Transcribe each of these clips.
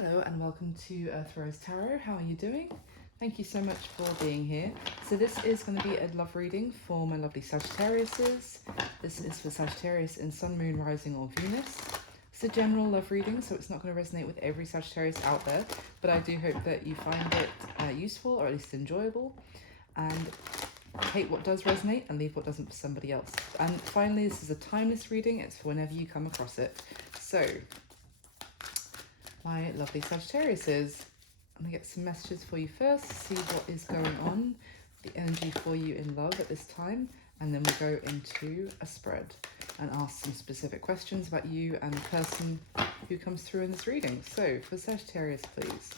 Hello and welcome to Sagittarius Tarot. How are you doing? Thank you so much for being here. So this is going to be a love reading for my lovely Sagittariuses. This is for Sagittarius in Sun, Moon, Rising or Venus. It's a general love reading, so it's not going to resonate with every Sagittarius out there, but I do hope that you find it useful or at least enjoyable, and take what does resonate and leave what doesn't for somebody else. And finally, this is a timeless reading. It's for whenever you come across it. So my lovely Sagittariuses, I'm going to get some messages for you first, see what is going on, the energy for you in love at this time, and then we'll go into a spread and ask some specific questions about you and the person who comes through in this reading. So for Sagittarius, please,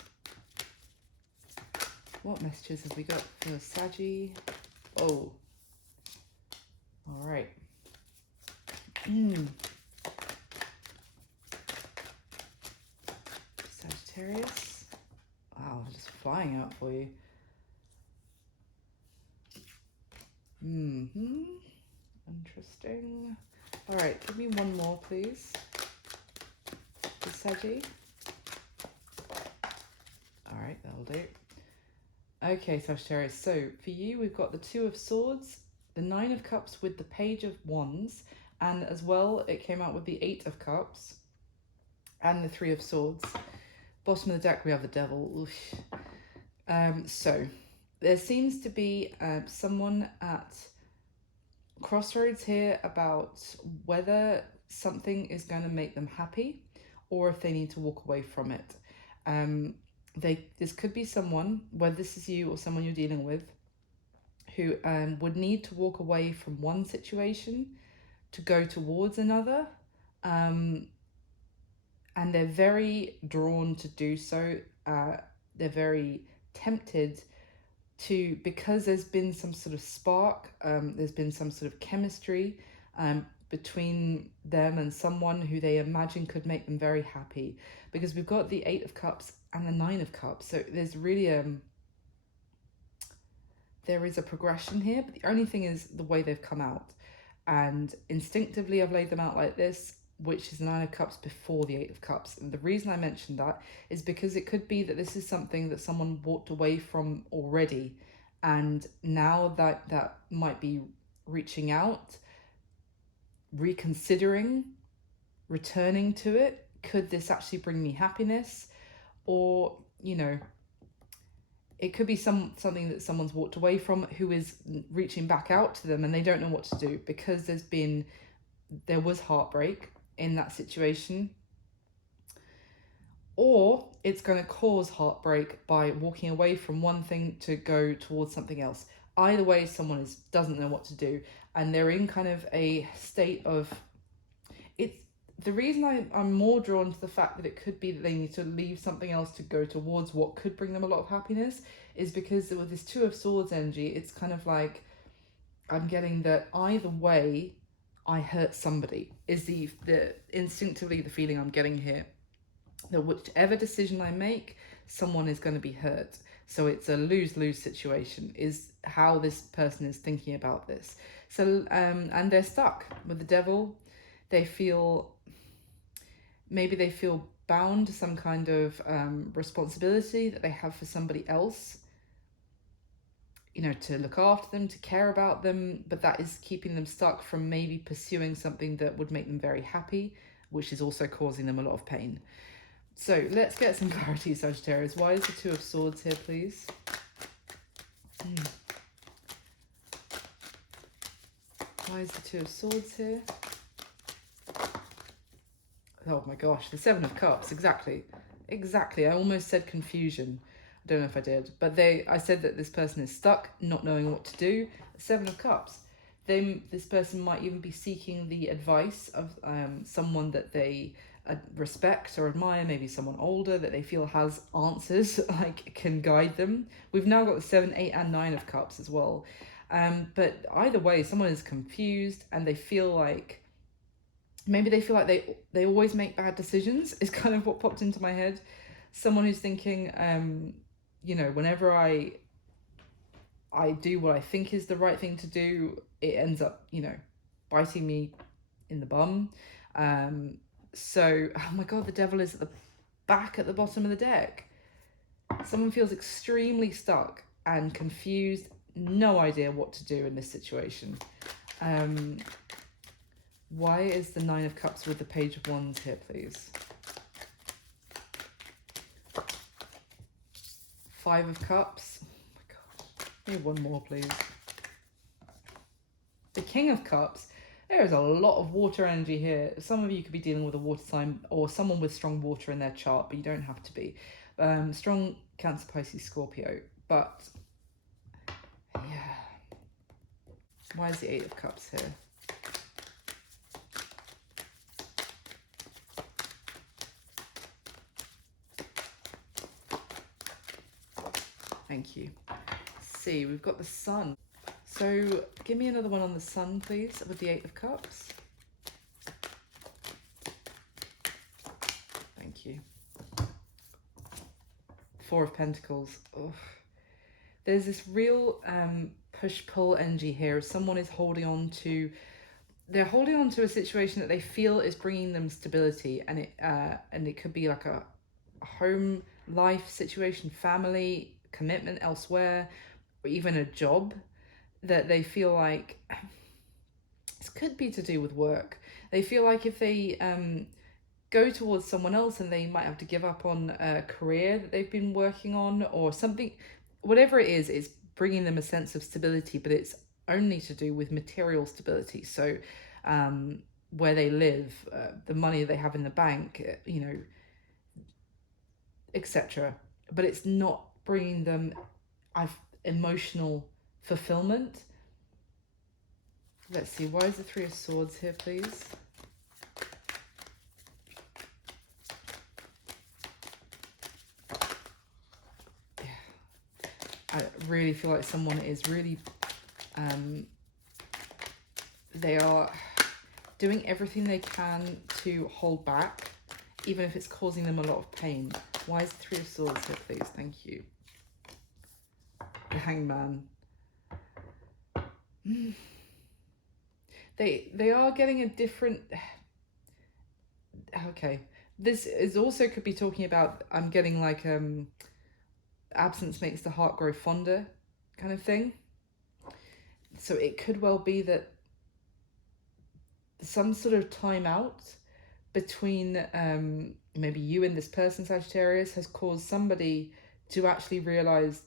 what messages have we got for Saggy? Oh, all right. Sagittarius. Wow, just flying out for you. Interesting. All right, give me one more, please. For Saggy. All right, that'll do. Okay, Sagittarius. So for you, we've got the Two of Swords, the Nine of Cups with the Page of Wands, and as well, it came out with the Eight of Cups and the Three of Swords. Bottom of the deck, we have the Devil. So there seems to be someone at crossroads here about whether something is going to make them happy or if they need to walk away from it. This could be someone, whether this is you or someone you're dealing with, who would need to walk away from one situation to go towards another. And they're very drawn to do so. They're very tempted to, because there's been some sort of spark, there's been some sort of chemistry between them and someone who they imagine could make them very happy. Because we've got the Eight of Cups and the Nine of Cups, so there's really there is a progression here, but the only thing is the way they've come out. And instinctively I've laid them out like this, which is the Nine of Cups before the Eight of Cups. And the reason I mentioned that is because it could be that this is something that someone walked away from already, and now that might be reaching out, reconsidering, returning to it. Could this actually bring me happiness? Or, you know, it could be something that someone's walked away from who is reaching back out to them and they don't know what to do because there was heartbreak in that situation. Or it's going to cause heartbreak by walking away from one thing to go towards something else. Either way, someone doesn't know what to do, and they're in kind of a state of, it's the reason I'm more drawn to the fact that it could be that they need to leave something else to go towards what could bring them a lot of happiness, is because with this Two of Swords energy, it's kind of like I'm getting that either way I hurt somebody is the instinctively the feeling I'm getting here. That whichever decision I make, someone is going to be hurt. So it's a lose-lose situation is how this person is thinking about this. So and they're stuck with the Devil. They feel, maybe they feel bound to some kind of responsibility that they have for somebody else, you know, to look after them, to care about them, but that is keeping them stuck from maybe pursuing something that would make them very happy, which is also causing them a lot of pain. So let's get some clarity, Sagittarius. Why is the Two of Swords here, please? Why is the Two of Swords here? Oh my gosh, the Seven of Cups, exactly. I almost said confusion. I don't know if I did, but I said that this person is stuck, not knowing what to do. The Seven of Cups. This person might even be seeking the advice of someone that they respect or admire, maybe someone older that they feel has answers, like can guide them. We've now got the 7, 8 and 9 of Cups as well. But either way, someone is confused and they feel like, maybe they feel like they always make bad decisions is kind of what popped into my head. Someone who's thinking, you know, whenever I do what I think is the right thing to do, it ends up, you know, biting me in the bum. So, oh my God, the Devil is at the back at the bottom of the deck. Someone feels extremely stuck and confused, no idea what to do in this situation. Why is the Nine of Cups with the Page of Wands here, please? Five of Cups. Oh my gosh. Need one more, please. The King of Cups. There is a lot of water energy here. Some of you could be dealing with a water sign or someone with strong water in their chart, but you don't have to be. Strong Cancer, Pisces, Scorpio. But, yeah. Why is the Eight of Cups here? Thank you. See, we've got the Sun. So give me another one on the Sun, please, with the Eight of Cups. Thank you. Four of Pentacles. Oh. There's this real push-pull energy here. Someone is holding on to... They're holding on to a situation that they feel is bringing them stability. And it could be like a home life situation, family, commitment elsewhere, or even a job that they feel like... This could be to do with work. They feel like if they go towards someone else and they might have to give up on a career that they've been working on or something, whatever it is, it's bringing them a sense of stability, but it's only to do with material stability. So where they live, the money they have in the bank, you know, etc. But it's not bringing them emotional fulfillment. Let's see, why is the Three of Swords here, please? Yeah. I really feel like someone is really, they are doing everything they can to hold back, even if it's causing them a lot of pain. Why is the Three of Swords here, please? Thank you. The Hangman. They are getting a different... Okay. This is also could be talking about, I'm getting like absence makes the heart grow fonder kind of thing. So it could well be that some sort of time out between maybe you and this person, Sagittarius, has caused somebody to actually realize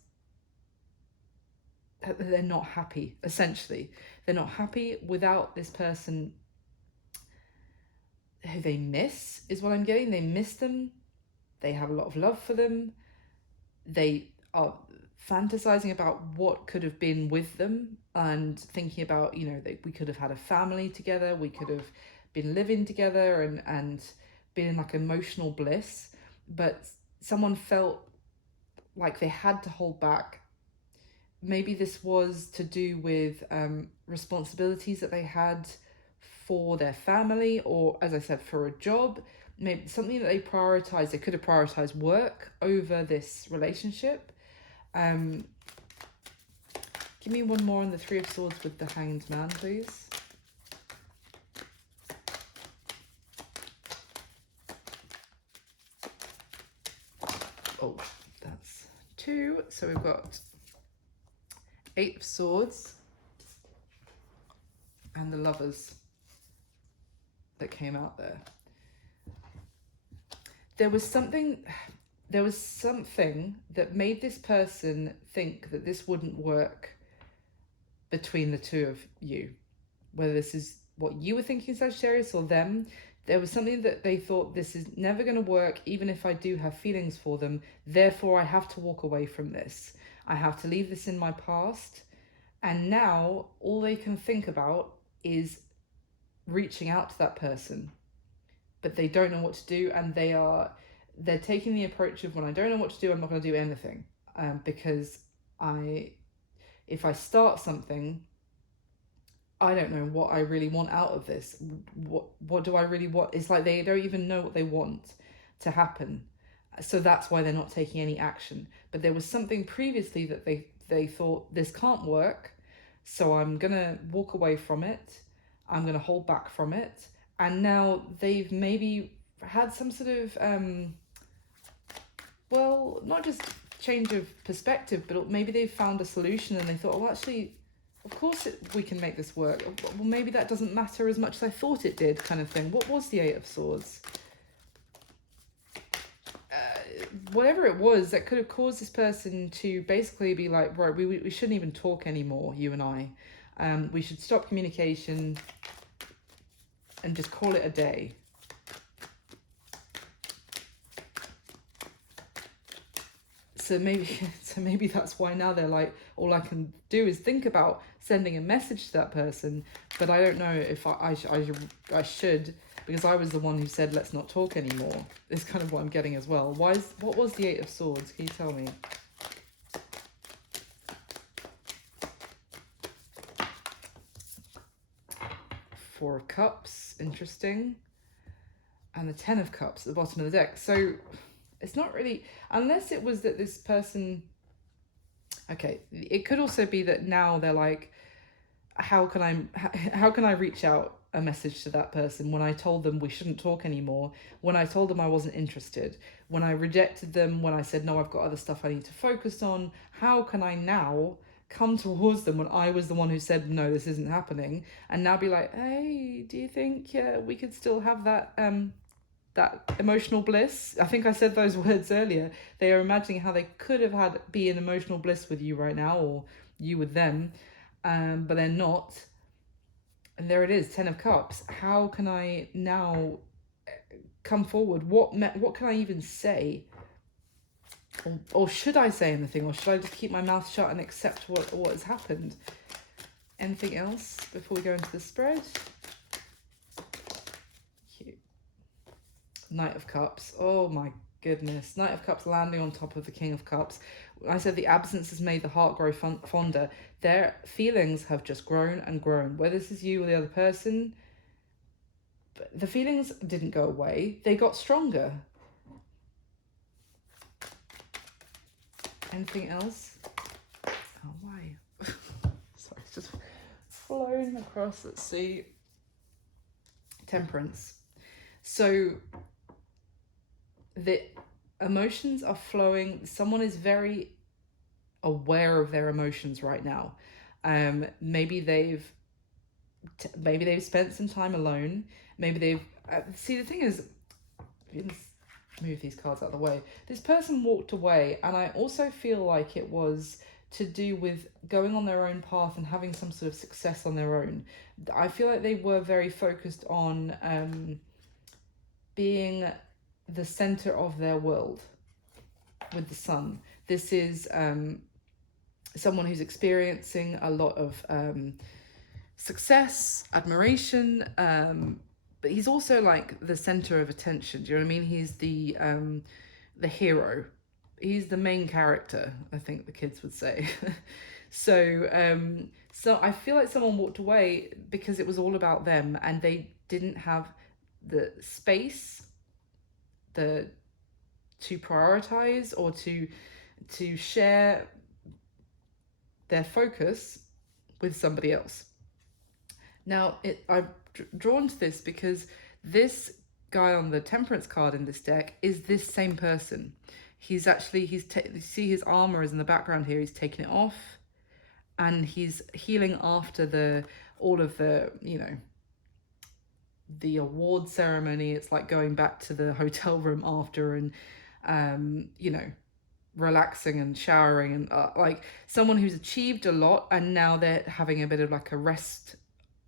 that they're not happy, essentially. They're not happy without this person who they miss, is what I'm getting. They miss them. They have a lot of love for them. They are fantasizing about what could have been with them and thinking about, you know, we could have had a family together. We could have been living together and been in like emotional bliss. But someone felt like they had to hold back. Maybe this was to do with responsibilities that they had for their family, or as I said, for a job. Maybe something that they prioritized. They could have prioritized work over this relationship. Give me one more on the Three of Swords with the Hanged Man, please. Oh, that's two. So we've got Eight of Swords and the Lovers that came out there. There was something that made this person think that this wouldn't work between the two of you. Whether this is what you were thinking, Sagittarius, or them. There was something that they thought, this is never going to work, even if I do have feelings for them. Therefore, I have to walk away from this. I have to leave this in my past. And now all they can think about is reaching out to that person. But they don't know what to do, and they're taking the approach of, when I don't know what to do, I'm not going to do anything. Because if I start something, I don't know what I really want out of this. What do I really want? It's like they don't even know what they want to happen. So that's why they're not taking any action. But there was something previously that they thought, this can't work, so I'm going to walk away from it. I'm going to hold back from it. And now they've maybe had some sort of well, not just change of perspective, but maybe they found a solution and they thought, oh, actually, of course we can make this work. Well, maybe that doesn't matter as much as I thought it did, kind of thing. What was the Eight of Swords? Whatever it was that could have caused this person to basically be like, right, we shouldn't even talk anymore, you and I. We should stop communication and just call it a day. So maybe that's why now they're like, all I can do is think about sending a message to that person, but I don't know if I should, because I was the one who said let's not talk anymore. Is kind of what I'm getting as well. What was the Eight of Swords? Can you tell me? Four of Cups, interesting, and the Ten of Cups at the bottom of the deck. So it's not really, unless it was that this person, okay, it could also be that now they're like, how can I reach out a message to that person when I told them we shouldn't talk anymore, when I told them I wasn't interested, when I rejected them, when I said, no, I've got other stuff I need to focus on. How can I now come towards them when I was the one who said, no, this isn't happening, and now be like, hey, do you think we could still have that that emotional bliss? I think I said those words earlier. They are imagining how they could have be in emotional bliss with you right now, or you with them, but they're not. And there it is, Ten of Cups. How can I now come forward? What can I even say? Or should I say anything? Or should I just keep my mouth shut and accept what has happened? Anything else before we go into the spread? Cute. Knight of Cups. Oh my goodness. Knight of Cups landing on top of the King of Cups. I said the absence has made the heart grow fonder. Their feelings have just grown and grown. Whether this is you or the other person, the feelings didn't go away. They got stronger. Anything else? Oh, why? Sorry, it's just flowing across. Let's see. Temperance. So the emotions are flowing. Someone is very aware of their emotions right now. Maybe they've spent some time alone. Maybe they've see, the thing is, move these cards out of the way. This person walked away, and I also feel like it was to do with going on their own path and having some sort of success on their own. I feel like they were very focused on being the center of their world with the sun. This is someone who's experiencing a lot of success, admiration, but he's also like the center of attention. Do you know what I mean? He's the hero. He's the main character, I think the kids would say. So I feel like someone walked away because it was all about them, and they didn't have the space to prioritize or to share their focus with somebody else. Now, I've drawn to this because this guy on the Temperance card in this deck is this same person. He's actually, you see his armor is in the background here. He's taken it off, and he's healing after all of the, you know, the award ceremony. It's like going back to the hotel room after and, you know, relaxing and showering, and like someone who's achieved a lot, and now they're having a bit of like a rest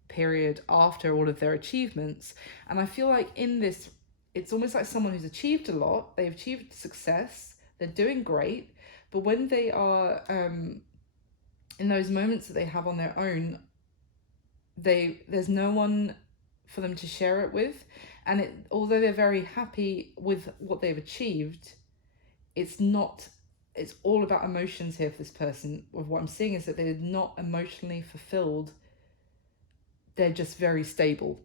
period after all of their achievements. And I feel like in this, it's almost like someone who's achieved a lot, they've achieved success, they're doing great, but when they are in those moments that they have on their own, there's no one for them to share it with. And although they're very happy with what they've achieved, it's all about emotions here for this person. With what I'm seeing is that they're not emotionally fulfilled. They're just very stable.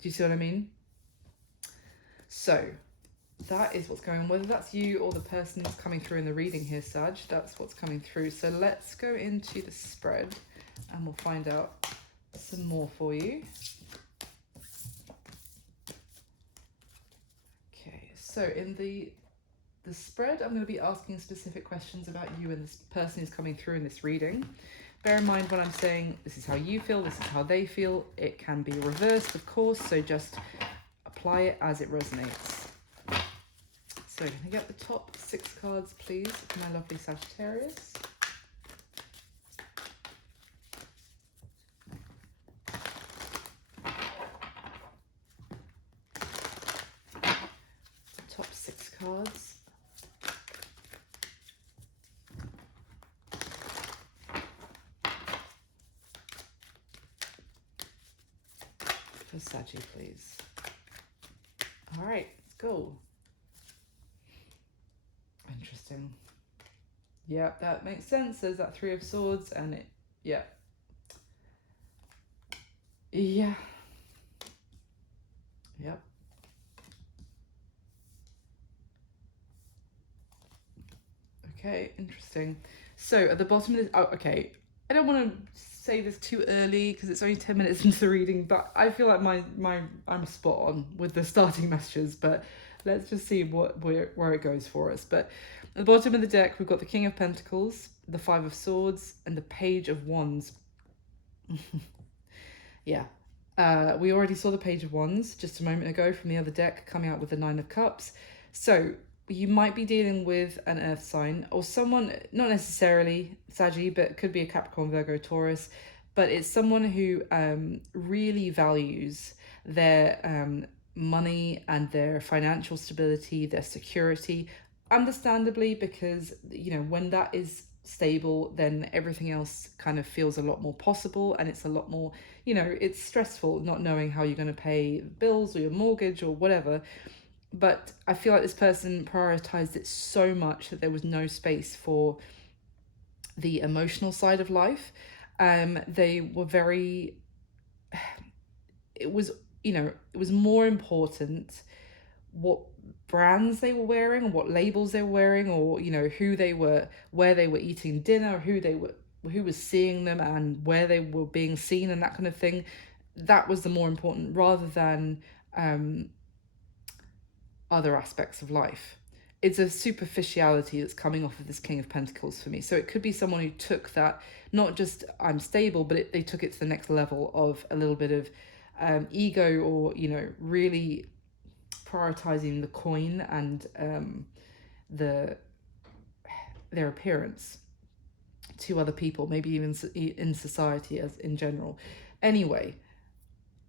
Do you see what I mean? So that is what's going on. Whether that's you or the person that's coming through in the reading here, Sag, that's what's coming through. So let's go into the spread and we'll find out some more for you. Okay, so in the the spread, I'm going to be asking specific questions about you and this person who's coming through in this reading. Bear in mind when I'm saying this is how you feel, this is how they feel, it can be reversed, of course, so just apply it as it resonates. So can I get the top 6 cards, please, my lovely Sagittarius? Top 6 cards. For Saggy, please. All right, let's go. Interesting. Yeah, that makes sense. There's that 3 of Swords and it, yeah. Yeah. Yep. Okay, interesting. So at the bottom of this, oh, okay. I don't want to say this too early because it's only 10 minutes into the reading, but I feel like I'm spot on with the starting messages, but let's just see where it goes for us. But at the bottom of the deck, we've got the King of Pentacles, the 5 of Swords, and the Page of Wands. Yeah. We already saw the Page of Wands just a moment ago from the other deck coming out with the 9 of Cups. So you might be dealing with an earth sign or someone, not necessarily Saggy, but it could be a Capricorn, Virgo, Taurus, but it's someone who really values their money and their financial stability, their security, understandably, because, you know, when that is stable, then everything else kind of feels a lot more possible, and it's a lot more, you know, it's stressful not knowing how you're going to pay bills or your mortgage or whatever. But I feel like this person prioritized it so much that there was no space for the emotional side of life. They were very, it was, you know, it was more important what brands they were wearing, what labels they were wearing, or, you know, who they were, where they were eating dinner, who was seeing them and where they were being seen and that kind of thing. That was the more important, rather than other aspects of life. It's a superficiality that's coming off of this King of Pentacles for me. So it could be someone who took that, not just I'm stable, but they took it to the next level of a little bit of ego, or, you know, really prioritizing the coin and their appearance to other people, maybe even in society as in general. Anyway,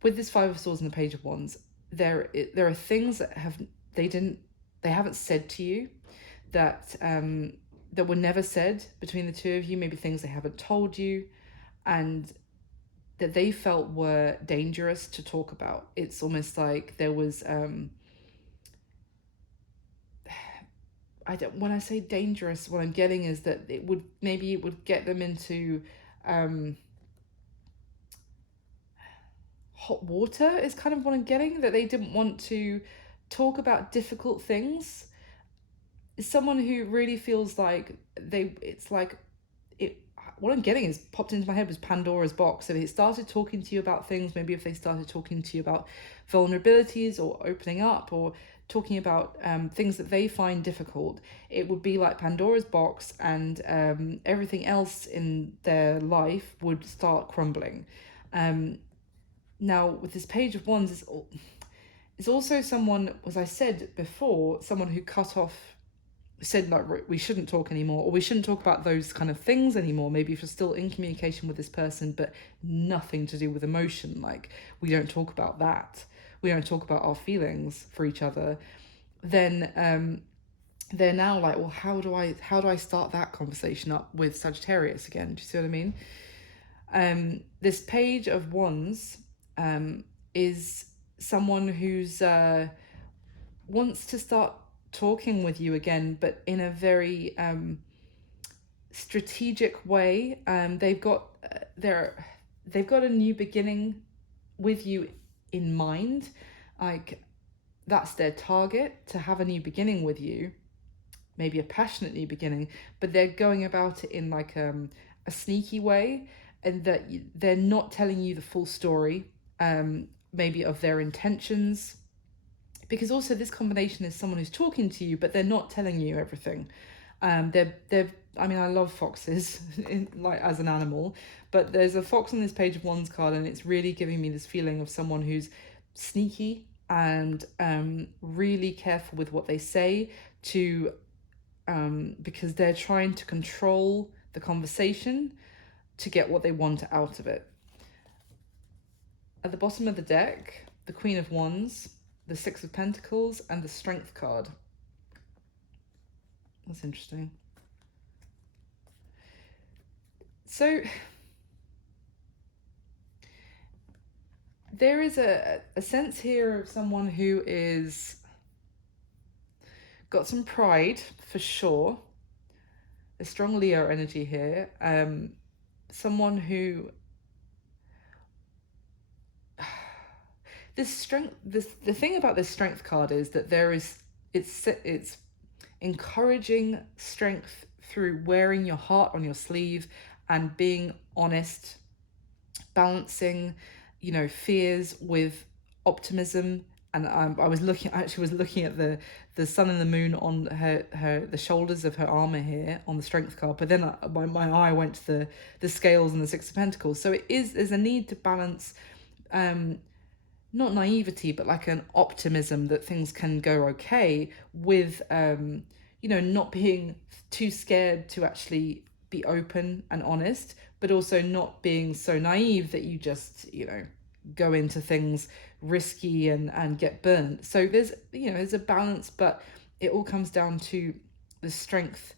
with this 5 of Swords and the Page of Wands, there are things that they haven't said to you, that that were never said between the two of you, maybe things they haven't told you, and that they felt were dangerous to talk about. It's almost like there was when I say dangerous, what I'm getting is that it would get them into hot water, is kind of what I'm getting, that they didn't want to talk about difficult things. Someone who really feels like what I'm getting is popped into my head was Pandora's box. So they started talking to you about things, maybe if they started talking to you about vulnerabilities or opening up or talking about things that they find difficult, it would be like Pandora's box, and everything else in their life would start crumbling. Now, with this Page of Wands, it's also someone, as I said before, someone who said, like, we shouldn't talk anymore, or we shouldn't talk about those kind of things anymore. Maybe if you're still in communication with this person, but nothing to do with emotion, like, we don't talk about that, we don't talk about our feelings for each other, then they're now like, well, how do I start that conversation up with Sagittarius again? Do you see what I mean? This Page of Wands is someone who's wants to start talking with you again, but in a very strategic way. They've got a new beginning with you in mind. Like, that's their target, to have a new beginning with you, maybe a passionate new beginning, but they're going about it in like a sneaky way, and that they're not telling you the full story, maybe of their intentions, because also this combination is someone who's talking to you, but they're not telling you everything. They're I mean, I love foxes like as an animal, but there's a fox on this page of wands card, and it's really giving me this feeling of someone who's sneaky and really careful with what they say to because they're trying to control the conversation to get what they want out of it. At the bottom of the deck, the Queen of Wands, the Six of Pentacles, and the Strength card. That's interesting. So there is a sense here of someone who is got some pride for sure. A strong Leo energy here. Someone who this strength, the thing about this Strength card is that it's encouraging strength through wearing your heart on your sleeve and being honest, balancing, fears with optimism. And I was looking at the sun and the moon on the shoulders of her armor here on the Strength card, but then my eye went to the scales and the Six of Pentacles. So there's a need to balance not naivety, but like an optimism that things can go okay with not being too scared to actually be open and honest, but also not being so naive that you just go into things risky and get burnt. So there's a balance, but it all comes down to the strength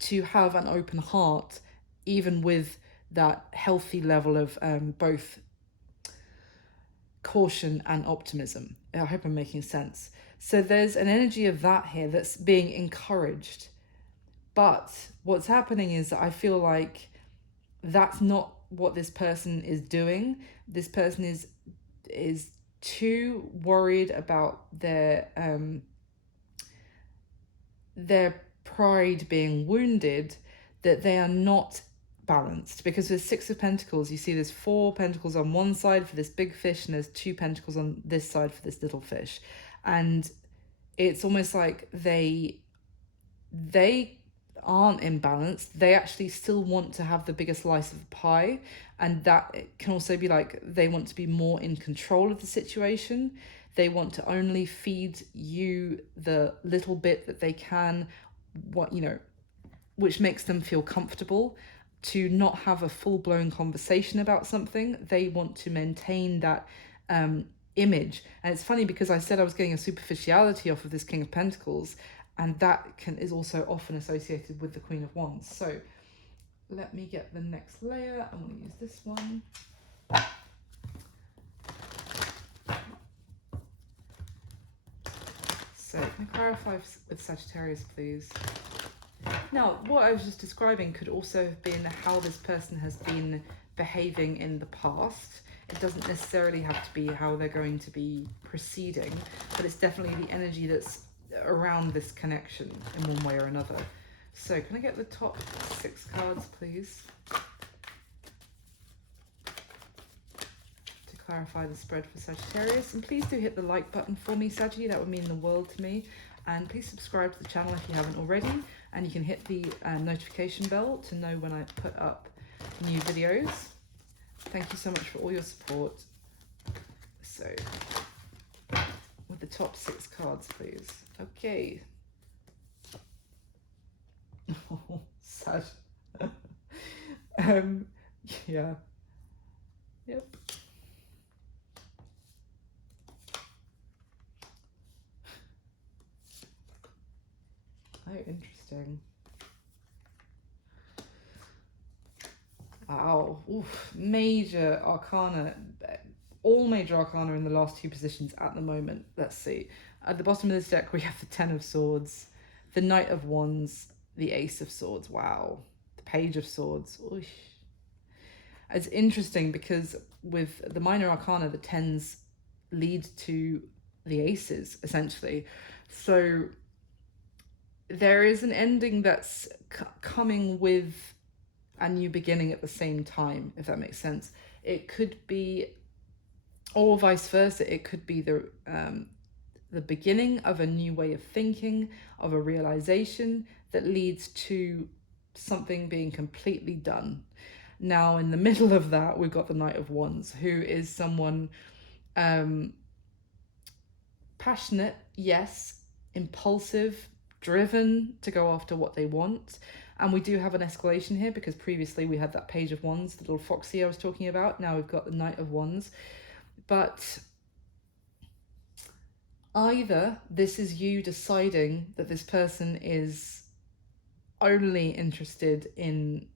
to have an open heart, even with that healthy level of both caution and optimism. I hope I'm making sense. So there's an energy of that here that's being encouraged. But what's happening is I feel like that's not what this person is doing. This person is too worried about their pride being wounded that they are not balanced. Because with Six of Pentacles, you see there's 4 pentacles on one side for this big fish, and there's 2 pentacles on this side for this little fish, and it's almost like they aren't imbalanced. They actually still want to have the biggest slice of the pie, and that can also be like they want to be more in control of the situation. They want to only feed you the little bit that they can, which makes them feel comfortable to not have a full-blown conversation about something. They want to maintain that image. And it's funny because I said I was getting a superficiality off of this King of Pentacles, and that is also often associated with the Queen of Wands. So let me get the next layer. I'm going to use this one. So can I clarify with Sagittarius, please? Now, what I was just describing could also have been how this person has been behaving in the past. It doesn't necessarily have to be how they're going to be proceeding, but it's definitely the energy that's around this connection in one way or another. So can I get the top 6 cards, please, to clarify the spread for Sagittarius? And please do hit the like button for me, Saggy. That would mean the world to me. And please subscribe to the channel if you haven't already, and you can hit the notification bell to know when I put up new videos. Thank you so much for all your support. So with the top 6 cards, please. Okay. Oh, sad. Yeah. Yep. Oh, interesting. Wow. Oof. Major arcana. All major arcana in the last 2 positions at the moment. Let's see. At the bottom of this deck, we have the 10 of Swords, the Knight of Wands, the Ace of Swords. Wow. The Page of Swords. Oof. It's interesting because with the minor arcana, the 10s lead to the aces, essentially. So there is an ending that's coming with a new beginning at the same time, if that makes sense. It could be or vice versa. It could be the beginning of a new way of thinking, of a realization that leads to something being completely done. Now, in the middle of that, we've got the Knight of Wands, who is someone passionate, yes, impulsive, driven to go after what they want. And we do have an escalation here, because previously we had that Page of Wands, the little foxy I was talking about. Now we've got the Knight of Wands. But either this is you deciding that this person is only interested in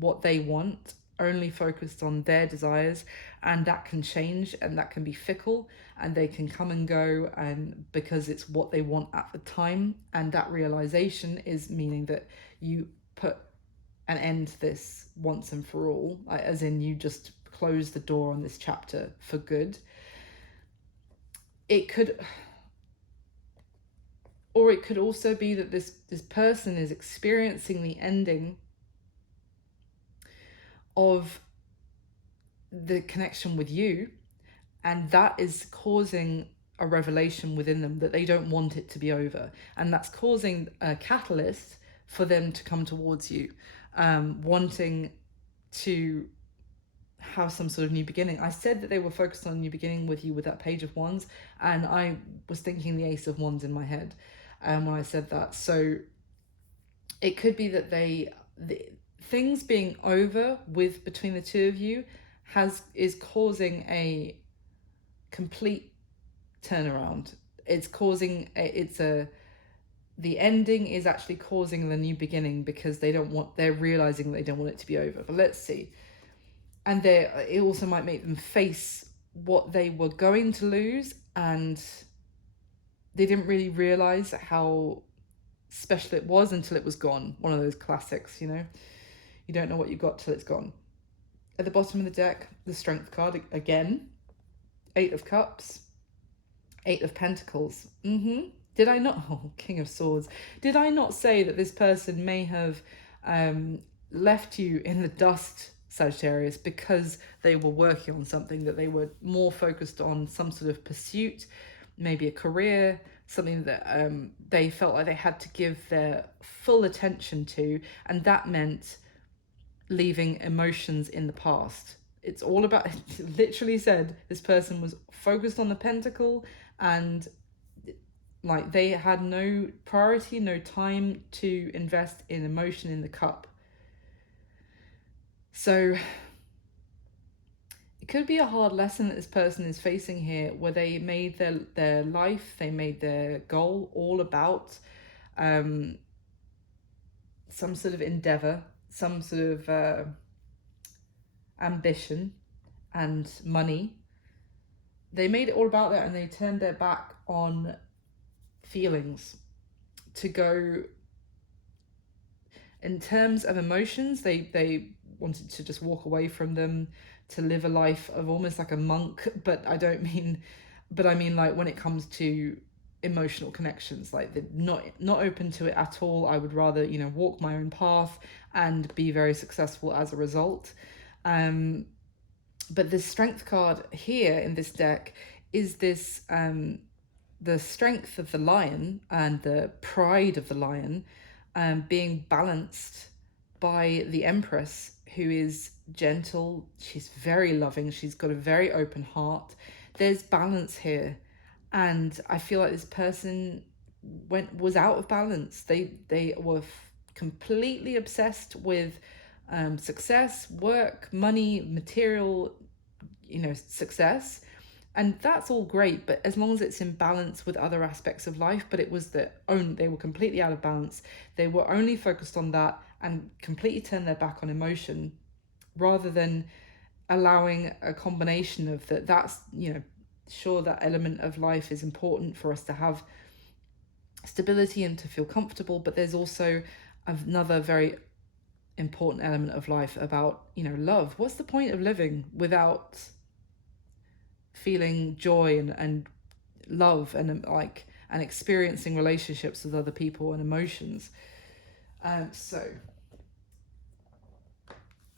what they want, only focused on their desires, and that can change and that can be fickle, and they can come and go, and because it's what they want at the time. And that realization is meaning that you put an end to this once and for all, as in you just close the door on this chapter for good. It could, or it could also be that this person is experiencing the ending of the connection with you, and that is causing a revelation within them that they don't want it to be over, and that's causing a catalyst for them to come towards you, wanting to have some sort of new beginning. I said that they were focused on a new beginning with you with that Page of Wands, and I was thinking the Ace of Wands in my head when I said that. So it could be that things being over with between the two of you is causing a complete turnaround. The ending is actually causing the new beginning, because they're realizing they don't want it to be over. But let's see. And it also might make them face what they were going to lose, and they didn't really realize how special it was until it was gone. One of those classics, you don't know what you got till it's gone. At the bottom of the deck, the Strength card again, 8 of Cups, 8 of Pentacles. Did I not? Oh, King of Swords. Did I not say that this person may have left you in the dust, Sagittarius, because they were working on something, that they were more focused on some sort of pursuit, maybe a career, something that they felt like they had to give their full attention to, and that meant leaving emotions in the past. It's all about, it literally said this person was focused on the Pentacle, and like they had no priority, no time to invest in emotion in the Cup. So it could be a hard lesson that this person is facing here, where they made their life, they made their goal all about some sort of endeavor, some sort of ambition and money. They made it all about that, and they turned their back on feelings to go in terms of emotions. They wanted to just walk away from them, to live a life of almost like a monk. But I mean like when it comes to emotional connections, like they're not open to it at all. I would rather walk my own path and be very successful as a result. But the Strength card here in this deck is this the strength of the lion and the pride of the lion being balanced by the Empress, who is gentle, she's very loving, she's got a very open heart. There's balance here, and I feel like this person was out of balance. They were completely obsessed with success, work, money, material, success. And that's all great, but as long as it's in balance with other aspects of life. But it was they were completely out of balance. They were only focused on that and completely turned their back on emotion, rather than allowing a combination of that's, sure, that element of life is important for us to have stability and to feel comfortable, but there's also another very important element of life about, love. What's the point of living without feeling joy and love and experiencing relationships with other people and emotions? So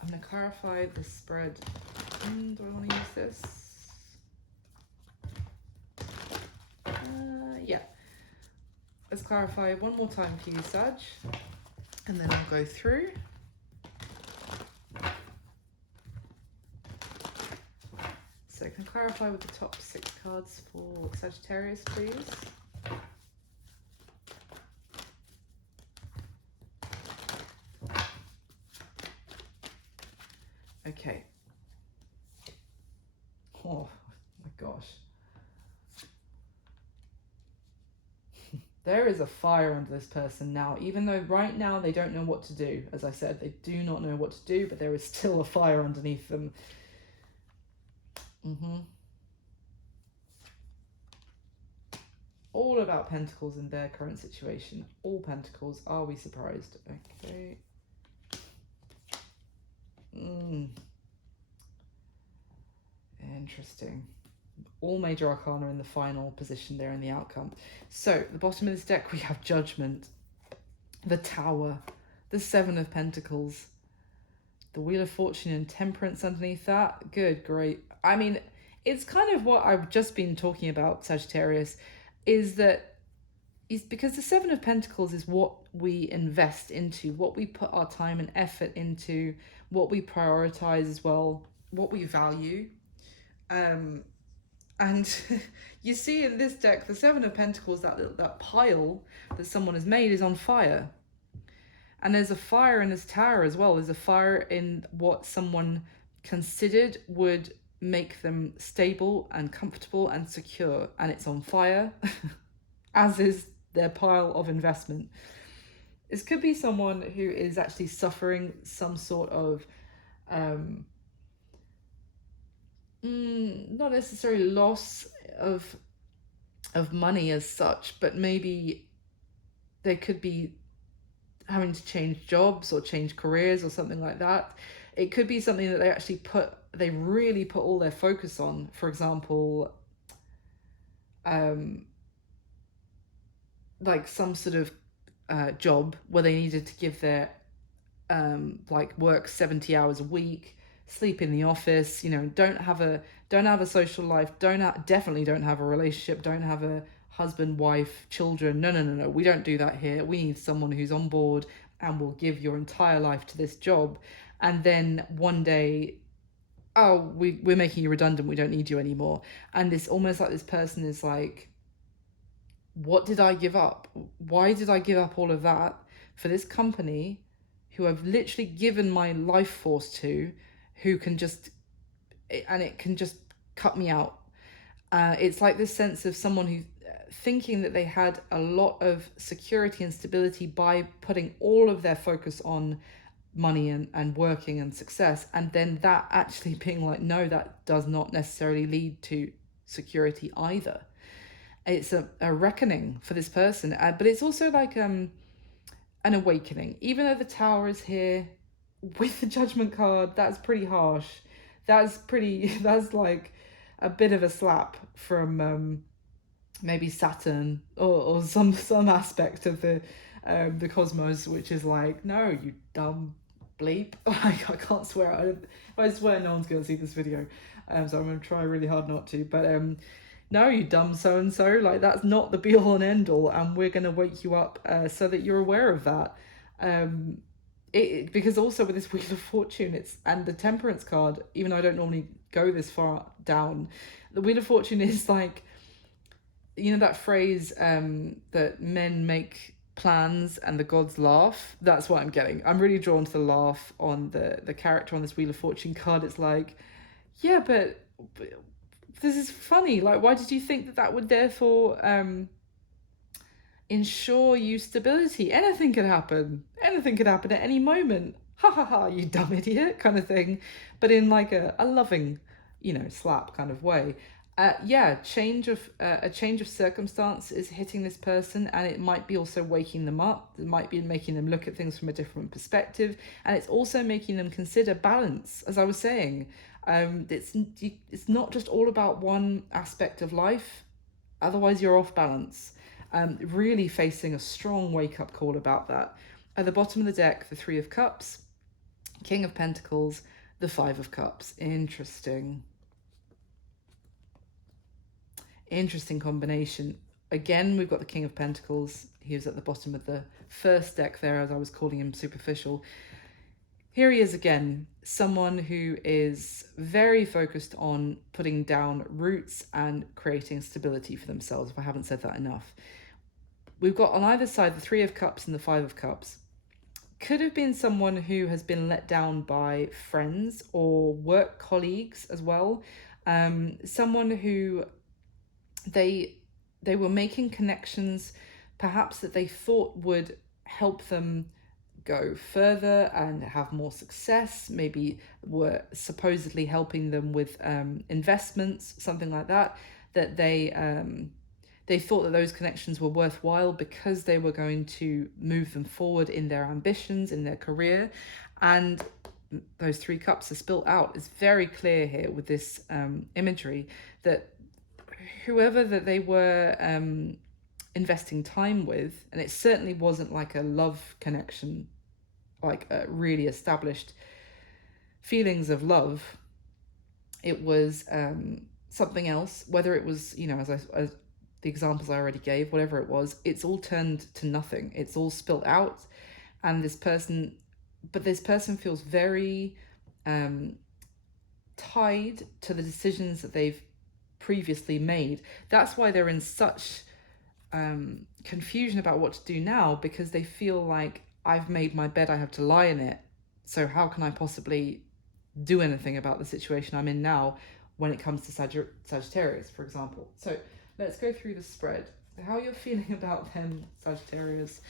I'm going to clarify the spread. Do I want to use this? Yeah. Let's clarify one more time for you, Sag. And then I'll go through. So can clarify with the top 6 cards for Sagittarius, please. Okay. Oh my gosh. There is a fire under this person now, even though right now they don't know what to do. As I said, they do not know what to do, but there is still a fire underneath them. All about pentacles in their current situation. All pentacles. Are we surprised? Okay. Interesting. All major arcana in the final position there in the outcome. So, at the bottom of this deck, we have Judgment, the Tower, the 7 of Pentacles, the Wheel of Fortune and Temperance underneath that. Good, great. I mean, it's kind of what I've just been talking about, Sagittarius, is because the 7 of Pentacles is what we invest into, what we put our time and effort into, what we prioritize as well, what we value. And you see in this deck, the 7 of Pentacles, that pile that someone has made is on fire. And there's a fire in this tower as well. There's a fire in what someone considered would make them stable and comfortable and secure. And it's on fire, as is their pile of investment. This could be someone who is actually suffering some sort of not necessarily loss of money as such, but maybe they could be having to change jobs or change careers or something like that. It could be something that they really put all their focus on. For example, like some sort of job where they needed to give their like work 70 hours a week, sleep in the office, you know, don't have a social life, definitely don't have a relationship, don't have a husband, wife, children. No, we don't do that here. We need someone who's on board and will give your entire life to this job. And then one day, oh, we're making you redundant, we don't need you anymore. And it's almost like this person is like, what did I give up? Why did I give up all of that for this company who I've literally given my life force to, who can just, and it can just cut me out. It's like this sense of someone who thinking that they had a lot of security and stability by putting all of their focus on money and working and success, and then that actually being like, no, that does not necessarily lead to security either. It's a reckoning for this person, but it's also like an awakening. Even though the Tower is here with the Judgment card, that's pretty harsh. That's like a bit of a slap from maybe Saturn or some aspect of the cosmos, which is like, no, you dumb bleep. Like, I can't swear. If I swear, no one's gonna see this video, so I'm gonna try really hard not to. But no, you dumb so-and-so, like, that's not the be-all and end-all, and we're gonna wake you up so that you're aware of that. Because also with this Wheel of Fortune, and the Temperance card, even though I don't normally go this far down, the Wheel of Fortune is like, you know that phrase that men make plans and the gods laugh? That's what I'm getting. I'm really drawn to the laugh on the character on this Wheel of Fortune card. It's like, yeah, but this is funny. Like, why did you think that would therefore ensure you stability? Anything could happen. Anything could happen at any moment. Ha ha ha, you dumb idiot, kind of thing. But in like a loving, you know, slap kind of way. A change of circumstance is hitting this person, and it might be also waking them up. It might be making them look at things from a different perspective, and it's also making them consider balance. As I was saying, it's not just all about one aspect of life. Otherwise, you're off balance. Really facing a strong wake-up call about that. At the bottom of the deck, the 3 of Cups, King of Pentacles, the 5 of Cups. Interesting combination. Again, we've got the King of Pentacles. He was at the bottom of the first deck there, as I was calling him superficial. Here he is again, someone who is very focused on putting down roots and creating stability for themselves, if I haven't said that enough. We've got on either side the Three of Cups and the Five of Cups. Could have been someone who has been let down by friends or work colleagues as well. Someone who they were making connections perhaps that they thought would help them go further and have more success, maybe were supposedly helping them with investments, something like that, that they thought that those connections were worthwhile because they were going to move them forward in their ambitions, in their career. And those three cups are spilt out. It's very clear here with this imagery that whoever that they were investing time with, and it certainly wasn't like a love connection, like really established feelings of love. It was something else, whether it was, you know, as the examples I already gave, whatever it was, it's all turned to nothing. It's all spilt out. And this person feels very tied to the decisions that they've previously made. That's why they're in such confusion about what to do now, because they feel like, I've made my bed, I have to lie in it. So how can I possibly do anything about the situation I'm in now when it comes to Sagittarius, for example? So let's go through the spread. How you're feeling about them, Sagittarius.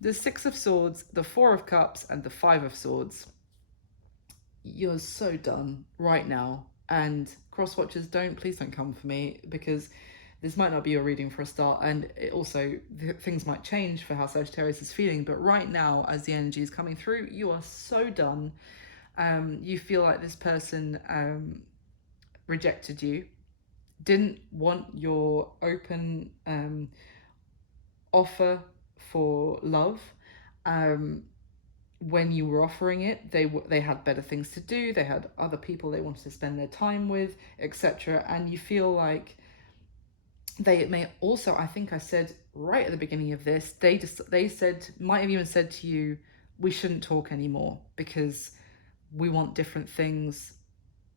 The Six of Swords, the Four of Cups, and the Five of Swords. You're so done right now. And cross-watchers, please don't come for me, because this might not be your reading for a start, and it also, things might change for how Sagittarius is feeling, but right now, as the energy is coming through, you are so done. You feel like this person rejected you, didn't want your open offer for love. When you were offering it, they had better things to do, they had other people they wanted to spend their time with, etc. And you feel like they may also, I think I said right at the beginning of this, they said, might have even said to you, we shouldn't talk anymore because we want different things,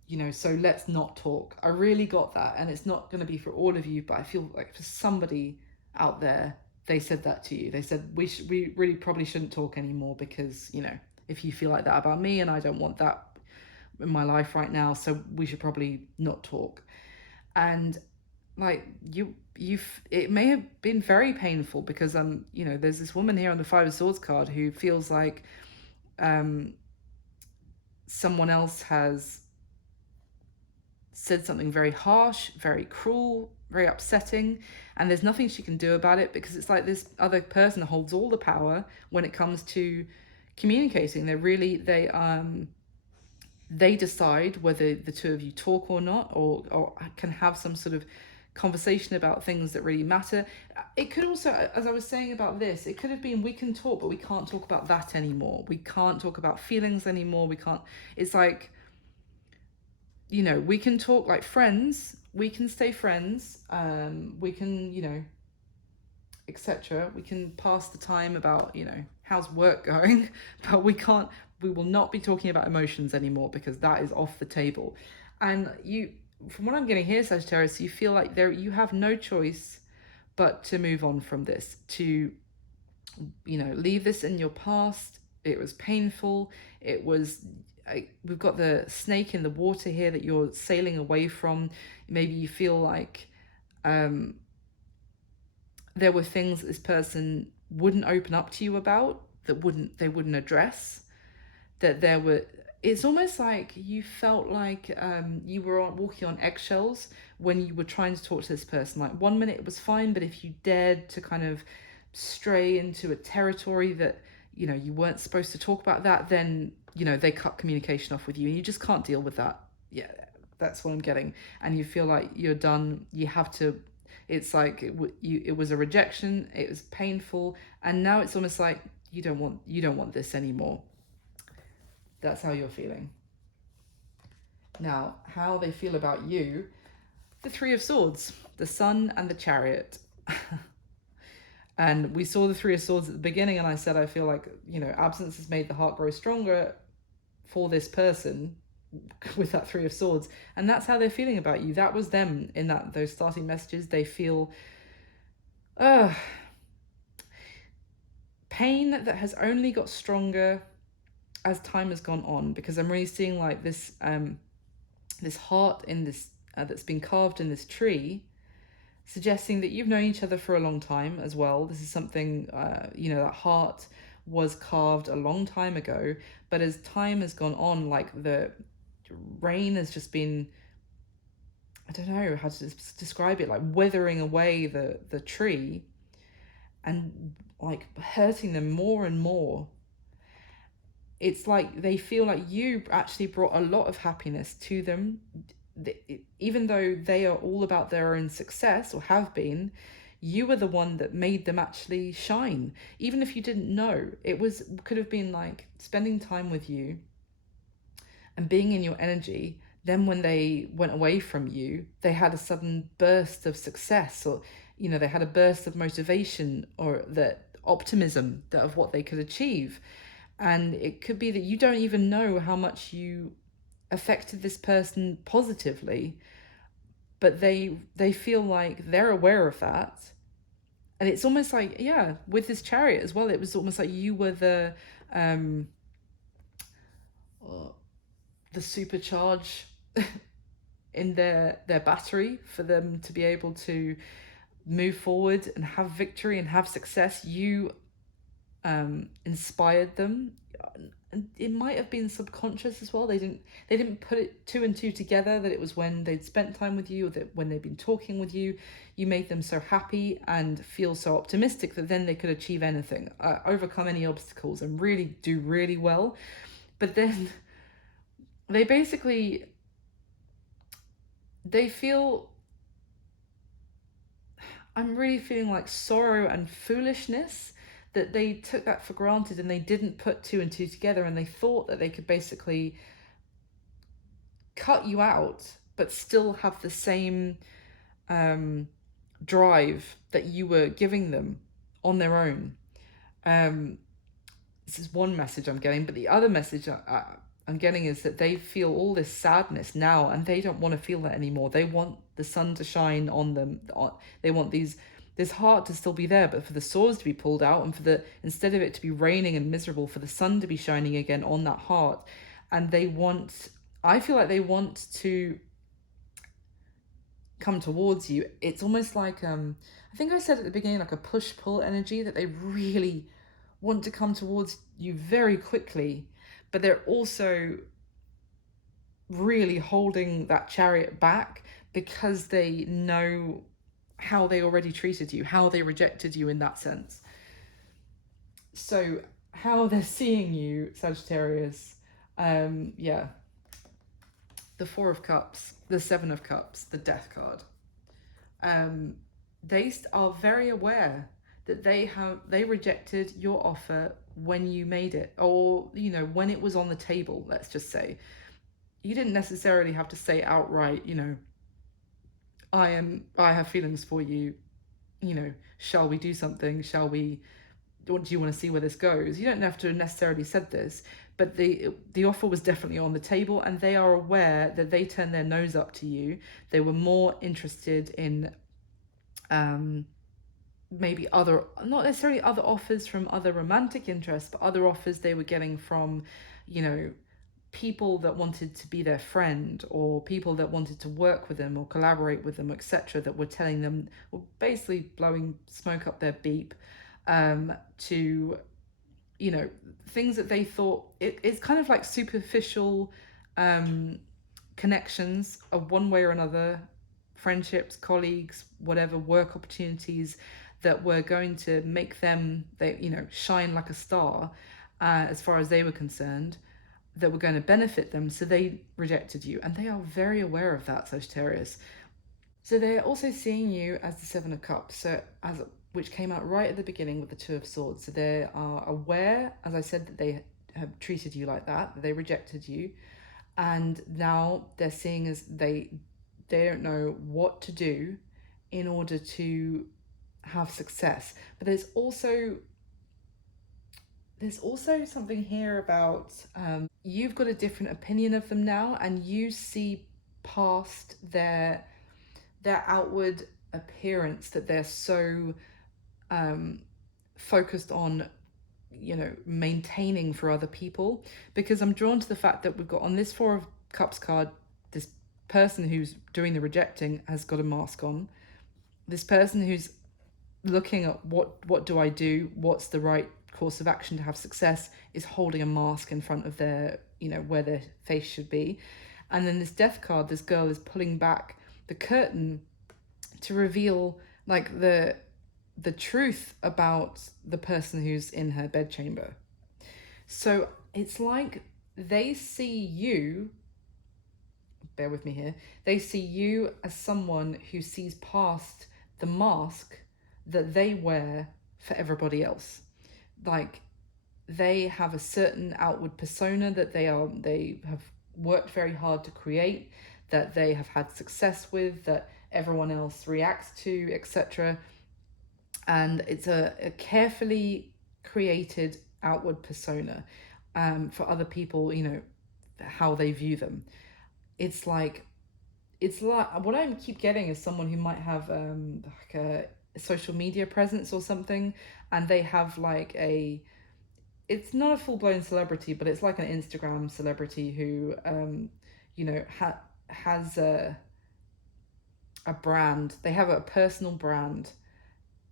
you know, so let's not talk. I really got that, and it's not going to be for all of you, but I feel like for somebody out there, they said that to you. They said, we really probably shouldn't talk anymore because, you know, if you feel like that about me and I don't want that in my life right now, so we should probably not talk. And like it may have been very painful because you know, there's this woman here on the Five of Swords card who feels like someone else has said something very harsh, very cruel, very upsetting, and there's nothing she can do about it because it's like this other person holds all the power when it comes to communicating. They decide whether the two of you talk or not, or can have some sort of conversation about things that really matter. It could also, as I was saying about this, it could have been, we can talk, but we can't talk about that anymore. We can't talk about feelings anymore. We can't, it's like, you know, we can talk like friends, we can stay friends, we can, you know, etc. We can pass the time about, you know, how's work going, but we will not be talking about emotions anymore because that is off the table. And you, from what I'm getting here, Sagittarius, you feel like you have no choice but to move on from this, to, you know, leave this in your past. It was painful. It was, we've got the snake in the water here that you're sailing away from. Maybe you feel like there were things that this person wouldn't open up to you about, that they wouldn't address, that there were, it's almost like you felt like you were walking on eggshells when you were trying to talk to this person. Like 1 minute it was fine, but if you dared to kind of stray into a territory that, you know, you weren't supposed to talk about that, then, you know, they cut communication off with you and you just can't deal with that. Yeah, that's what I'm getting. And you feel like you're done. You have to, it's like it was a rejection, it was painful, and now it's almost like you don't want this anymore. That's how you're feeling. Now, how they feel about you, the Three of Swords, the Sun and the Chariot. And we saw the Three of Swords at the beginning, and I said, I feel like, absence has made the heart grow stronger for this person with that Three of Swords. And that's how they're feeling about you. That was them in those starting messages. They feel pain that has only got stronger as time has gone on, because I'm really seeing like this this heart in this that's been carved in this tree, suggesting that you've known each other for a long time as well. This is something, that heart was carved a long time ago, but as time has gone on, like the rain has just been, I don't know how to describe it, like withering away the tree and like hurting them more and more. It's like they feel like you actually brought a lot of happiness to them, even though they are all about their own success or have been. You were the one that made them actually shine, even if you didn't know. Could have been like spending time with you and being in your energy. Then when they went away from you, they had a sudden burst of success, or they had a burst of motivation, or that optimism of what they could achieve. And it could be that you don't even know how much you affected this person positively, but they feel like they're aware of that. And it's almost like, yeah, with this Chariot as well, it was almost like you were the supercharge in their battery for them to be able to move forward and have victory and have success. You inspired them, and it might have been subconscious as well. They didn't put it two and two together, that it was when they'd spent time with you, or that when they'd been talking with you, you made them so happy and feel so optimistic that then they could achieve anything, overcome any obstacles, and really do really well. But then they basically, they feel, I'm really feeling like sorrow and foolishness, that they took that for granted and they didn't put two and two together, and they thought that they could basically cut you out but still have the same drive that you were giving them on their own. This is one message I'm getting, but the other message I'm getting is that they feel all this sadness now, and they don't want to feel that anymore. They want the sun to shine on them. They want this heart to still be there, but for the swords to be pulled out, and for instead of it to be raining and miserable, for the sun to be shining again on that heart. And I feel like they want to come towards you. It's almost like, I think I said at the beginning, like a push-pull energy, that they really want to come towards you very quickly, but they're also really holding that Chariot back, because they know how they already treated you, how they rejected you in that sense. So how they're seeing you, Sagittarius, the Four of Cups, the Seven of Cups, the Death card. They are very aware that they rejected your offer when you made it, or when it was on the table. Let's just say, you didn't necessarily have to say outright, I have feelings for you, shall we do something, or do you want to see where this goes? You don't have to necessarily said this, but the offer was definitely on the table, and they are aware that they turned their nose up to you. They were more interested in maybe not necessarily other offers from other romantic interests, but other offers they were getting from, people that wanted to be their friend, or people that wanted to work with them or collaborate with them, etc., that were telling them, or basically blowing smoke up their beep, to things that they thought, it's kind of like superficial connections of one way or another, friendships, colleagues, whatever, work opportunities that were going to make them, shine like a star, as far as they were concerned, that were going to benefit them. So they rejected you, and they are very aware of that, Sagittarius. So they're also seeing you as the Seven of Cups, so which came out right at the beginning with the Two of Swords. So they are aware, as I said, that they have treated you like that they rejected you, and now they're seeing as they don't know what to do in order to have success. But there's also something here about you've got a different opinion of them now, and you see past their outward appearance, that they're so focused on, maintaining for other people. Because I'm drawn to the fact that we've got on this Four of Cups card, this person who's doing the rejecting has got a mask on. This person who's looking at what do I do, what's the right course of action to have success, is holding a mask in front of their, where their face should be. And then this Death card, this girl is pulling back the curtain to reveal like the truth about the person who's in her bedchamber. So it's like they see you, bear with me here, they see you as someone who sees past the mask that they wear for everybody else. Like, they have a certain outward persona that they have worked very hard to create, that they have had success with, that everyone else reacts to, etc. And it's a carefully created outward persona for other people, how they view them. It's like what I keep getting is someone who might have like a social media presence or something, and they have like it's not a full-blown celebrity, but it's like an Instagram celebrity who has a brand. They have a personal brand.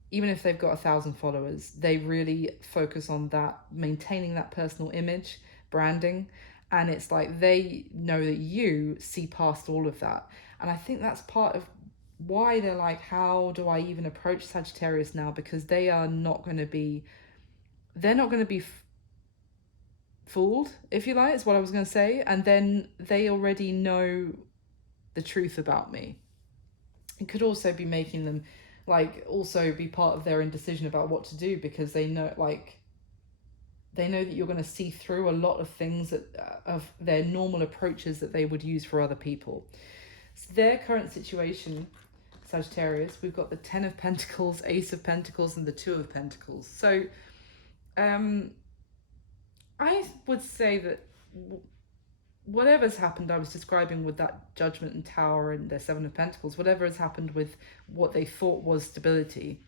Even if they've got 1,000 followers, they really focus on that, maintaining that personal image, branding. And it's like they know that you see past all of that. And I think that's part of why they're like, how do I even approach Sagittarius now? Because they're not going to be fooled, if you like, is what I was going to say. And then they already know the truth about me. It could also be making them also be part of their indecision about what to do, because they know that you're going to see through a lot of things of their normal approaches that they would use for other people. So their current situation, Sagittarius, we've got the Ten of Pentacles, Ace of Pentacles, and the Two of Pentacles. So I would say that whatever's happened, I was describing with that Judgment and Tower and the Seven of Pentacles, whatever has happened with what they thought was stability,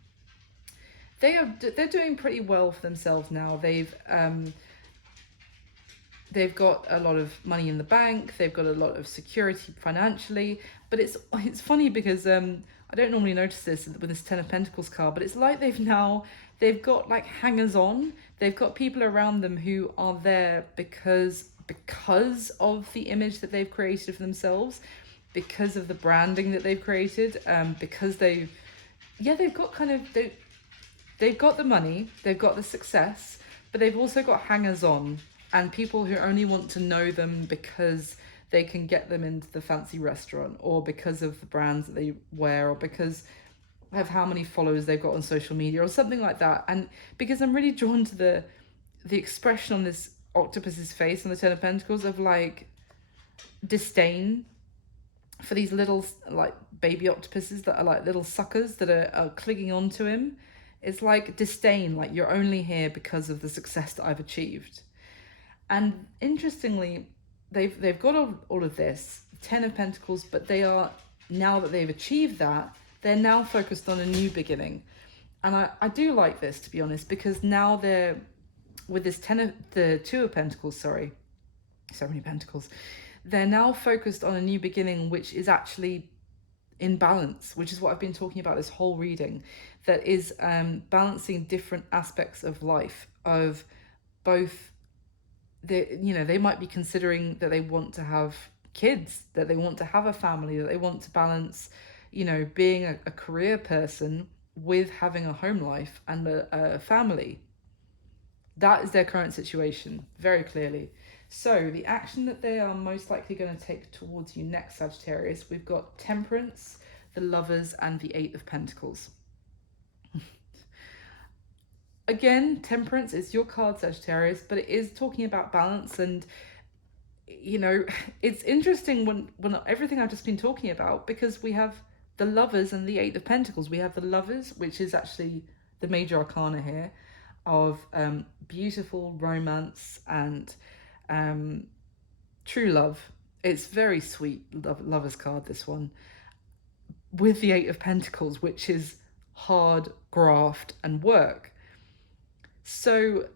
they're doing pretty well for themselves now. They've got a lot of money in the bank. They've got a lot of security financially. But it's funny because I don't normally notice this with this Ten of Pentacles card, but it's like they've got like hangers on. They've got people around them who are there because of the image that they've created for themselves, because of the branding that they've created, because they've got the money, they've got the success, but they've also got hangers on and people who only want to know them because they can get them into the fancy restaurant, or because of the brands that they wear, or because of how many followers they've got on social media, or something like that. And because I'm really drawn to the expression on this octopus's face on the Ten of Pentacles of like disdain for these little like baby octopuses that are like little suckers that are clinging on to him. It's like disdain, like you're only here because of the success that I've achieved. And interestingly, they've got all of this, Ten of Pentacles, but they are, now that they've achieved that, they're now focused on a new beginning. And I do like this, to be honest, because now they're with this the Two of Pentacles, sorry, so many pentacles, they're now focused on a new beginning, which is actually in balance, which is what I've been talking about this whole reading, that is balancing different aspects of life, of both they might be considering that they want to have kids, that they want to have a family, that they want to balance, being a career person with having a home life and a family. That is their current situation, very clearly. So the action that they are most likely going to take towards you next, Sagittarius, we've got Temperance, the Lovers, and the Eight of Pentacles. Again, Temperance is your card, Sagittarius, but it is talking about balance. And, it's interesting when everything I've just been talking about, because we have the Lovers and the Eight of Pentacles. We have the Lovers, which is actually the major arcana here, of beautiful romance and true love. It's very sweet Lover's card, this one, with the Eight of Pentacles, which is hard graft and work. So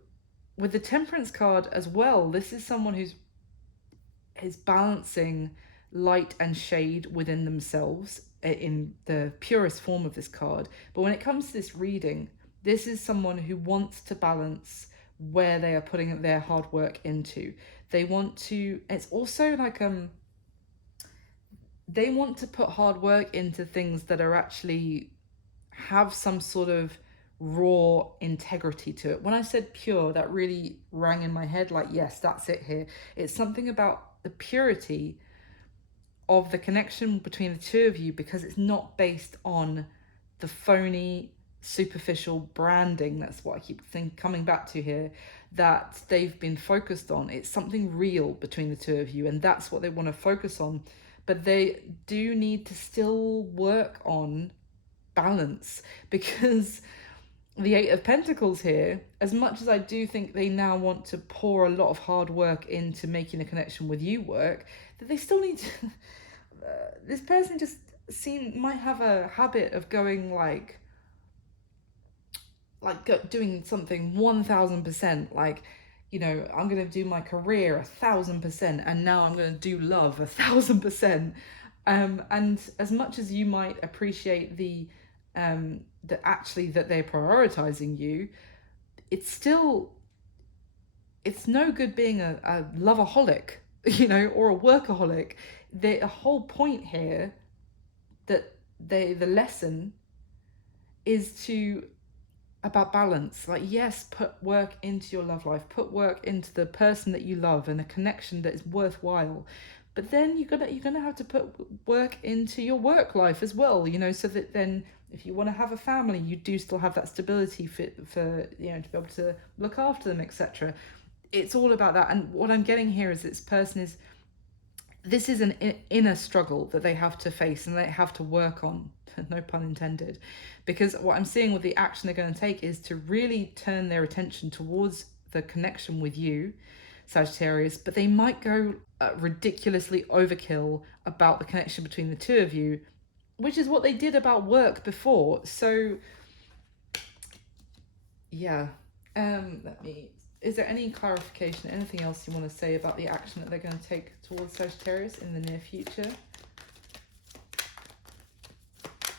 with the Temperance card as well, this is someone who's balancing light and shade within themselves in the purest form of this card. But when it comes to this reading, this is someone who wants to balance where they are putting their hard work into. They want to, it's also like they want to put hard work into things that are actually have some sort of raw integrity to it. When I said pure, that really rang in my head, like, yes, that's it here. It's something about the purity of the connection between the two of you, because it's not based on the phony, superficial branding. That's what I keep coming back to here, that they've been focused on. It's something real between the two of you, and that's what they want to focus on. But they do need to still work on balance, because the Eight of Pentacles here, as much as I do think they now want to pour a lot of hard work into making a connection with you work, that they still need to this person just might have a habit of going like doing something 1000%, like, you know, I'm going to do my career 1000%, and now I'm going to do love 1000%. And as much as you might appreciate that actually that they're prioritizing you, it's no good being a loveaholic, you know, or a workaholic. The whole point here, that the lesson is about balance. Like, yes, put work into your love life, put work into the person that you love and a connection that is worthwhile. But then you're gonna have to put work into your work life as well, you know, so that then if you want to have a family, you do still have that stability for you know, to be able to look after them, etc. It's all about that. And what I'm getting here is this is an inner struggle that they have to face and they have to work on, no pun intended, because what I'm seeing with the action they're going to take is to really turn their attention towards the connection with you, Sagittarius, but they might go ridiculously overkill about the connection between the two of you, which is what they did about work before. So yeah, is there any clarification, anything else you want to say about the action that they're going to take towards Sagittarius in the near future?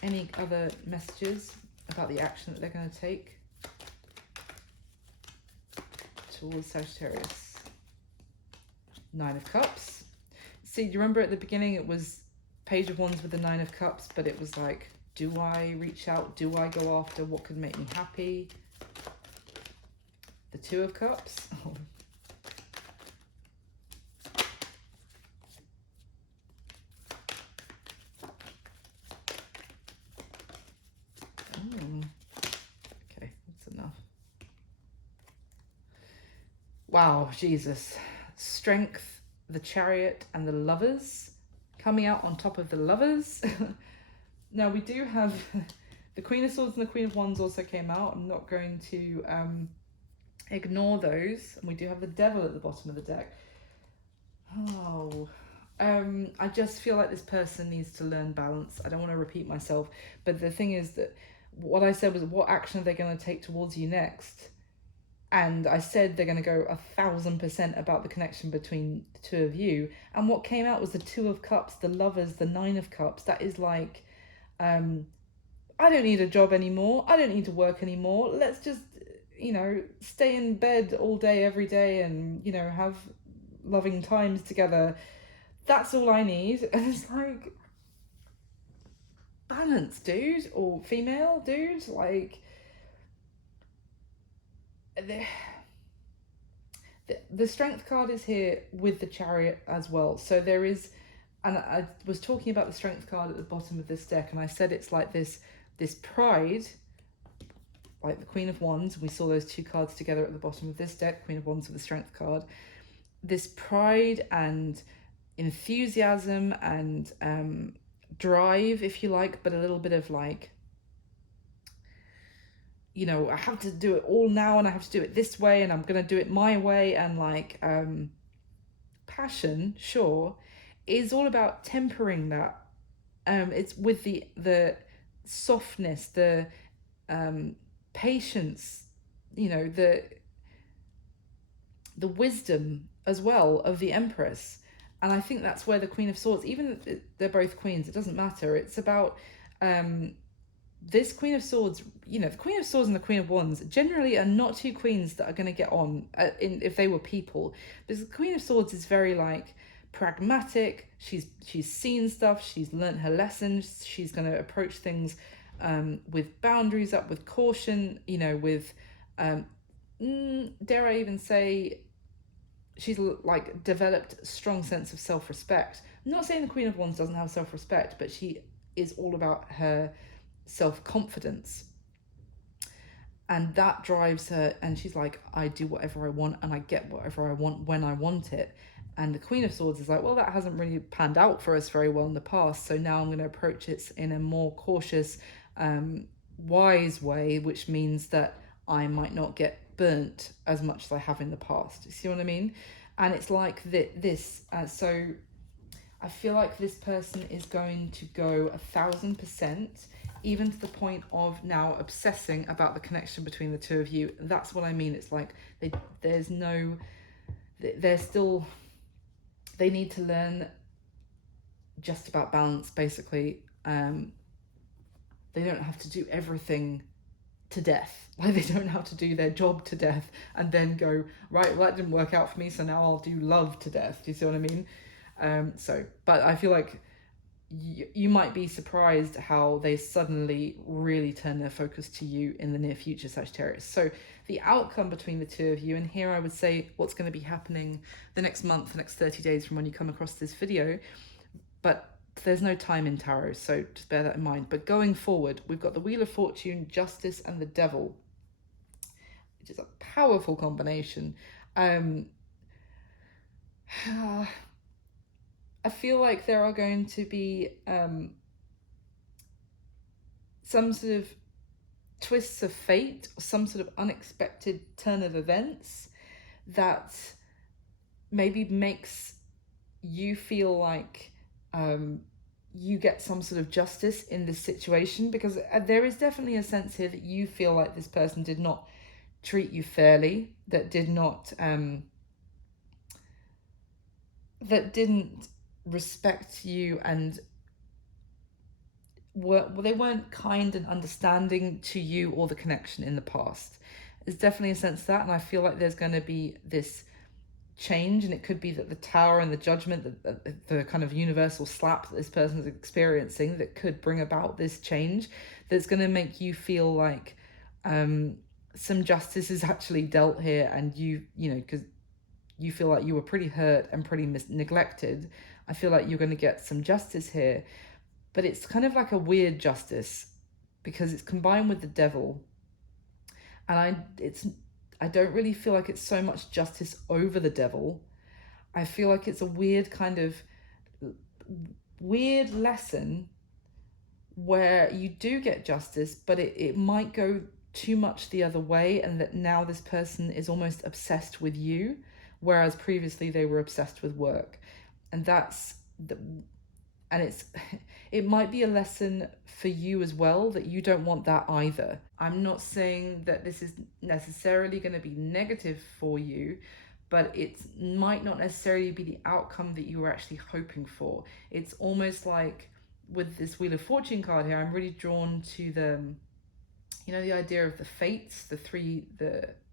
Any other messages about the action that they're going to take towards Sagittarius? Nine of Cups. See, do you remember at the beginning it was Page of Wands with the Nine of Cups, but it was like, do I reach out? Do I go after what could make me happy? The Two of Cups. Oh. Okay, that's enough. Wow, Jesus. Strength, the Chariot, and the Lovers coming out on top of the Lovers. Now we do have the Queen of Swords and the Queen of Wands also came out. I'm not going to ignore those. And we do have the Devil at the bottom of the deck. Oh, I just feel like this person needs to learn balance. I don't want to repeat myself, but the thing is that what I said was, what action are they going to take towards you next? And I said they're going to go 1000% about the connection between the two of you. And what came out was the Two of Cups, the Lovers, the Nine of Cups. That is like, I don't need a job anymore. I don't need to work anymore. Let's just, you know, stay in bed all day, every day, and, you know, have loving times together. That's all I need. And it's like, balance, dude, or female, dude. Like, the Strength card is here with the Chariot as well. So there is, and I was talking about the Strength card at the bottom of this deck, and I said it's like this pride, like the Queen of Wands. We saw those two cards together at the bottom of this deck, Queen of Wands with the Strength card. This pride and enthusiasm and drive, if you like, but a little bit of like, you know, I have to do it all now and I have to do it this way and I'm going to do it my way. And like, passion, sure, is all about tempering that. It's with the softness, the patience, you know, the wisdom as well of the Empress. And I think that's where the Queen of Swords, even if they're both queens, it doesn't matter. It's about this Queen of Swords, you know, the Queen of Swords and the Queen of Wands generally are not two queens that are going to get on if they were people. Because the Queen of Swords is very like pragmatic. She's seen stuff. She's learnt her lessons. She's going to approach things with boundaries up, with caution. You know, with dare I even say, she's like developed a strong sense of self-respect. I'm not saying the Queen of Wands doesn't have self-respect, but she is all about her self-confidence, and that drives her, and she's like, I do whatever I want and I get whatever I want when I want it. And the Queen of Swords is like, well, that hasn't really panned out for us very well in the past, so now I'm going to approach it in a more cautious, wise way, which means that I might not get burnt as much as I have in the past. You see what I mean? And it's like this. So I feel like this person is going to go 1,000%, even to the point of now obsessing about the connection between the two of you. That's what I mean. It's like there's no, they're still, they need to learn just about balance, basically. They don't have to do everything to death. Like, they don't have to do their job to death and then go, right, well, that didn't work out for me, so now I'll do love to death. Do you see what I mean? But I feel like you might be surprised how they suddenly really turn their focus to you in the near future, Sagittarius. So the outcome between the two of you, and here I would say what's going to be happening the next month, the next 30 days from when you come across this video, but there's no time in tarot, so just bear that in mind. But going forward, we've got the Wheel of Fortune, Justice, and the Devil, which is a powerful combination. I feel like there are going to be some sort of twists of fate, or some sort of unexpected turn of events that maybe makes you feel like you get some sort of justice in this situation, because there is definitely a sense here that you feel like this person did not treat you fairly, that did not that didn't respect you, and they weren't kind and understanding to you or the connection in the past. There's definitely a sense of that, and I feel like there's going to be this change, and it could be that the Tower and the Judgment, the kind of universal slap that this person is experiencing, that could bring about this change, that's going to make you feel like some justice is actually dealt here, and you know, because you feel like you were pretty hurt and pretty neglected. I feel like you're going to get some justice here, but it's kind of like a weird justice because it's combined with the Devil, and I don't really feel like it's so much justice over the Devil. I feel like it's a weird kind of weird lesson where you do get justice, but it might go too much the other way, and that now this person is almost obsessed with you, whereas previously they were obsessed with work. And it might be a lesson for you as well, that you don't want that either. I'm not saying that this is necessarily going to be negative for you, but it might not necessarily be the outcome that you were actually hoping for. It's almost like with this Wheel of Fortune card here, I'm really drawn to the idea of the fates,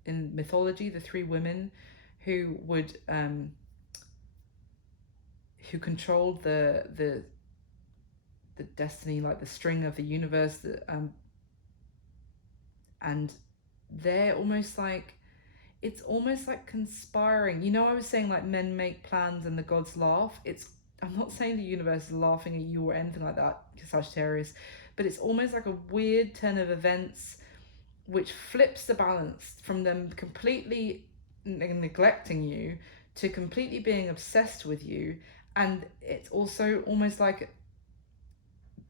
in mythology, the three women who would who controlled the destiny, like the string of the universe, and they're almost like, it's almost like conspiring. You know, I was saying like men make plans and the gods laugh. I'm not saying the universe is laughing at you or anything like that, Sagittarius, but it's almost like a weird turn of events which flips the balance from them completely neglecting you to completely being obsessed with you. And it's also almost like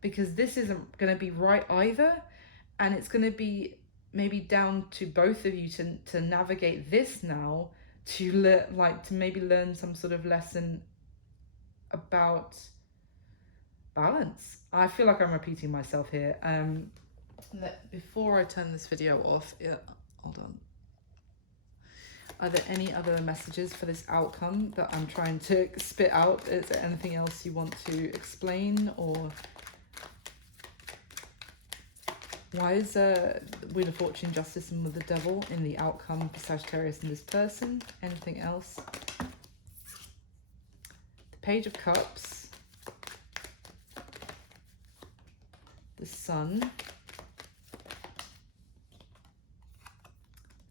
because this isn't going to be right either. And it's going to be maybe down to both of you to navigate this now, to to maybe learn some sort of lesson about balance. I feel like I'm repeating myself here. Before I turn this video off, yeah, hold on. Are there any other messages for this outcome that I'm trying to spit out? Is there anything else you want to explain, or why is Wheel of Fortune, Justice, and with the Devil in the outcome for Sagittarius and this person? Anything else? The Page of Cups, the Sun,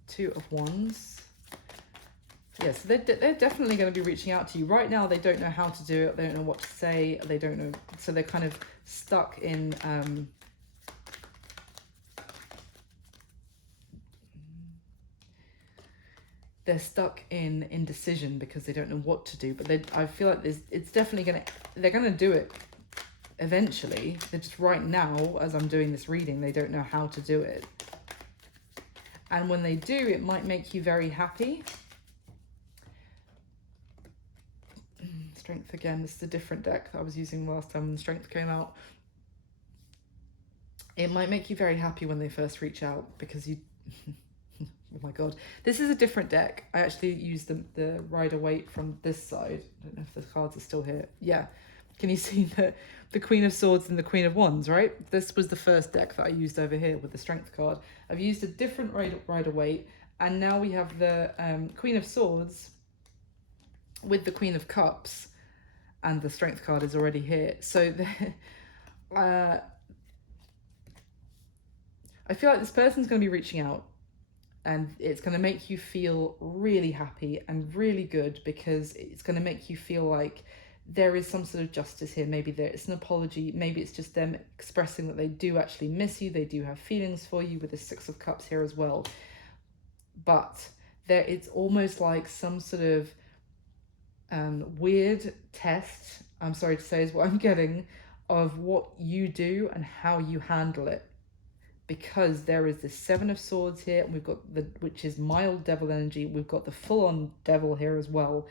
Two of Wands. Yes, they're definitely going to be reaching out to you. Right now, they don't know how to do it. They don't know what to say. They don't know. So they're kind of stuck in... they're stuck in indecision because they don't know what to do. But I feel like it's definitely going to... They're going to do it eventually. They're just right now, as I'm doing this reading, they don't know how to do it. And when they do, it might make you very happy. Strength again. This is a different deck that I was using last time when the Strength came out. It might make you very happy when they first reach out because you... Oh my god. This is a different deck. I actually used the Rider-Waite from this side. I don't know if the cards are still here. Yeah. Can you see the Queen of Swords and the Queen of Wands, right? This was the first deck that I used over here with the Strength card. I've used a different Rider-Waite, and now we have the Queen of Swords with the Queen of Cups, and the Strength card is already here. So I feel like this person's going to be reaching out, and it's going to make you feel really happy and really good, because it's going to make you feel like there is some sort of justice here. Maybe it's an apology. Maybe it's just them expressing that they do actually miss you. They do have feelings for you, with the Six of Cups here as well. But it's almost like some sort of weird test, I'm sorry to say, is what I'm getting, of what you do and how you handle it. Because there is the Seven of Swords here, and we've got which is mild devil energy. We've got the full-on devil here as well.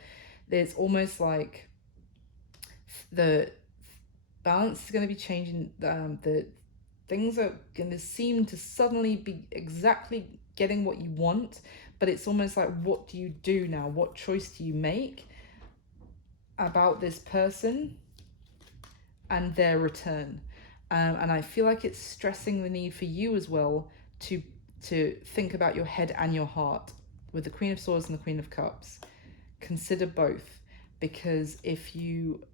It's almost like the balance is going to be changing. The things are going to seem to suddenly be exactly getting what you want, but it's almost like, what do you do now? What choice do you make about this person and their return? And I feel like it's stressing the need for you as well to think about your head and your heart with the Queen of Swords and the Queen of Cups. Consider both, because if you...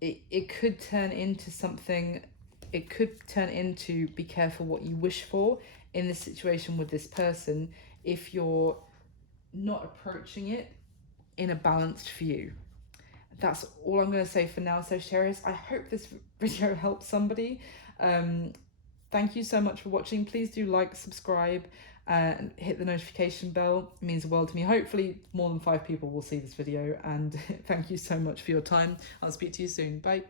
It could turn into something... It could turn into, be careful what you wish for in this situation with this person if you're not approaching it in a balanced view. That's all I'm going to say for now, Sagittarius. I hope this video helps somebody. Thank you so much for watching. Please do like, subscribe, and hit the notification bell. It means the world to me. Hopefully more than 5 people will see this video. And thank you so much for your time. I'll speak to you soon. Bye.